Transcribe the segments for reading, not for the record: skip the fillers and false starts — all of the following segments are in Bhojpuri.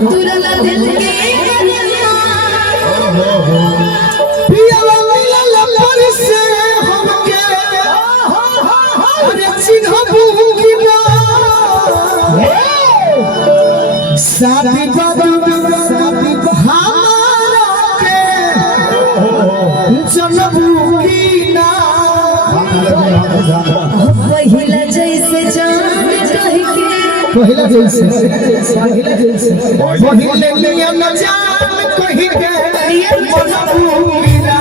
तुरला दिल के पिया मिलल पर से हमके अरे चिन्हबू की ना शादी बाबू हमारा के चलबू की ना पहिला जैसे जान कह के पहिला जैसे पहिले लिया न जान कहि के चलबू की ना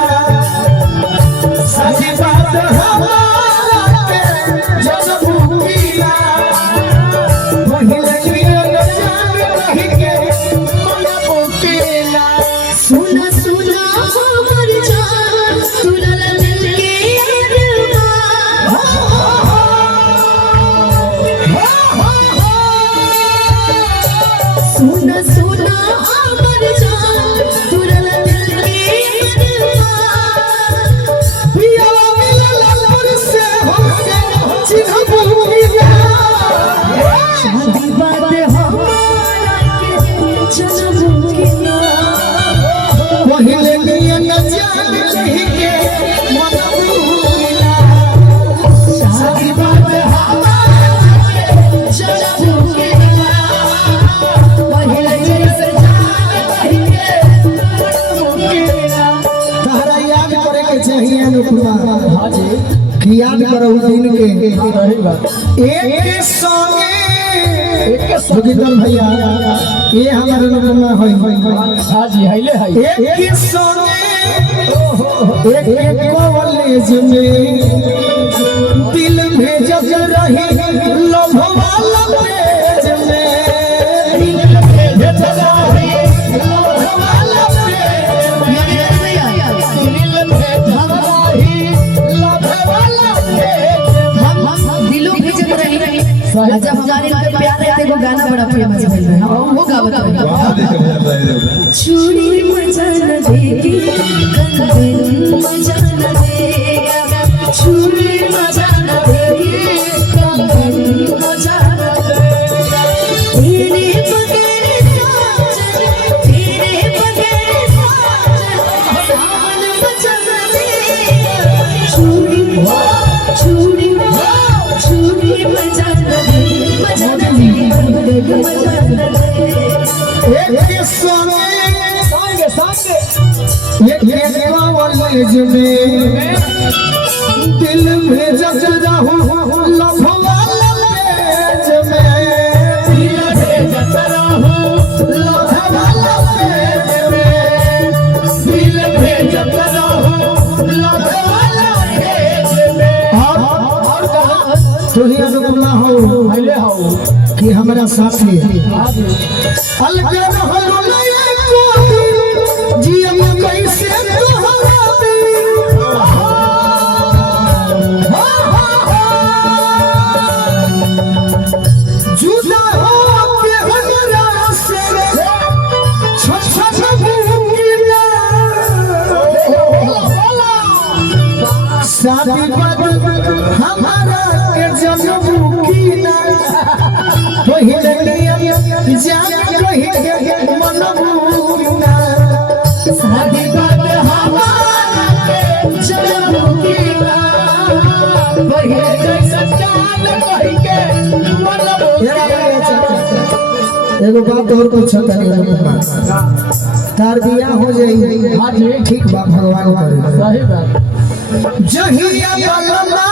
शादी बात हमारा के चलबू की ना पहिले लिया न जान कहि के चलबू की ना सुना सुना हमर जान तुरला दिल के सुना सुना हमर जान तुरला दिल के पिया मिलल पर से हमके चिन्हबू की ना शादी बात हमारा के चलबू के ना पहिले लिया न जान कहि के मनबू की ना शादी बात हमारा चलबू के ना पहिला जैसे जान कह के चलबू के ना तहरा याद करे के चाहिए अनुपमा हां जी याद करो उस दिन के एक संगे जोगिंदर भैया ये हमारे अनुपमा होई हां जी हाइले हाई एक संगे एक कॉलेज में दिल भेजत रही लव वाला पेज में दिल भेजत रही लव वाला जब हमारे पे प्यार रहते वो गाना बड़ा फेमस है वो गावत है चूड़ी मजा न देगी कंगन मजा न देगा चूड़ी मजा न देगी कंगन मजा न देगा तेरे बगैर सावन मजा न देगा चूड़ी चूड़ी चूड़ी मजा न मजा न मजा न एक संगे एक कॉलेज में दिल भेजत रहूं लव वाला पेज में दिल भेजत रहूं लव वाला पेज में दिल भेजत रहूं लव वाला पेज में और तोही अनुपमा हो पहले हो कि हमरा साथी अलगर हो नया कोई जियम कैसे तोहरा जुदा हो के हमरा से छछबूला शादी बाद हमारा के जनबू की ना पहिले लिया जान कहि के मनबू की ना शादी बात हमारा के चलबू के ना पहिला जैसे जान कह के मनबू एगो बात और पूछ तनी तार बियाह हो जाई हां जी ठीक बा भगवान करे सही बात जहिया बलना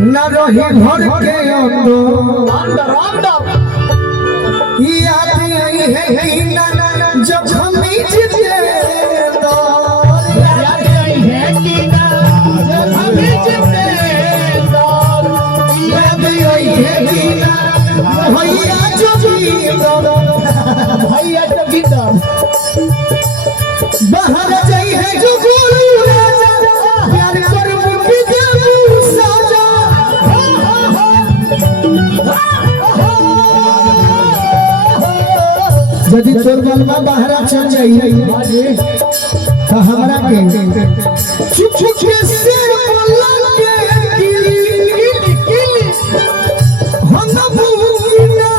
न रही घर के अंदर याद आई है ना जब हम जीते तो याद आई है कि ना जब हम जीते तो याद आई है कि ना भैया जोगिंदर बाहर जाई है जो गुरु राजा प्यार कर मुक्ति देबू साजा यदि तोर बलमा बाहर चल जाई तो हमरा के चुप चुप के सिर पल्ला के हम न भूलना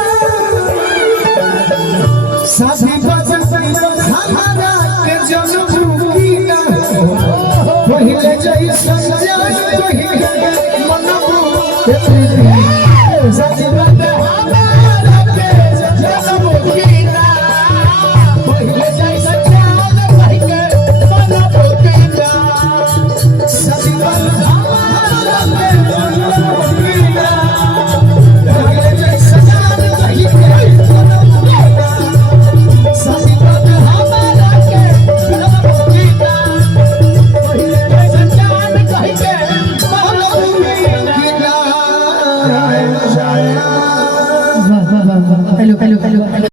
सच बात हमारा के जन्म कीना पहिले जैसा चाल कहि के बनब कीना सच बात हमारा के जन्म कीना पहिले जैसा चाल कहि के बनब कीना सच बात हमारा के जन्म कीना पहिले जैसा चाल कहि के बनब कीना हेलो हेलो हेलो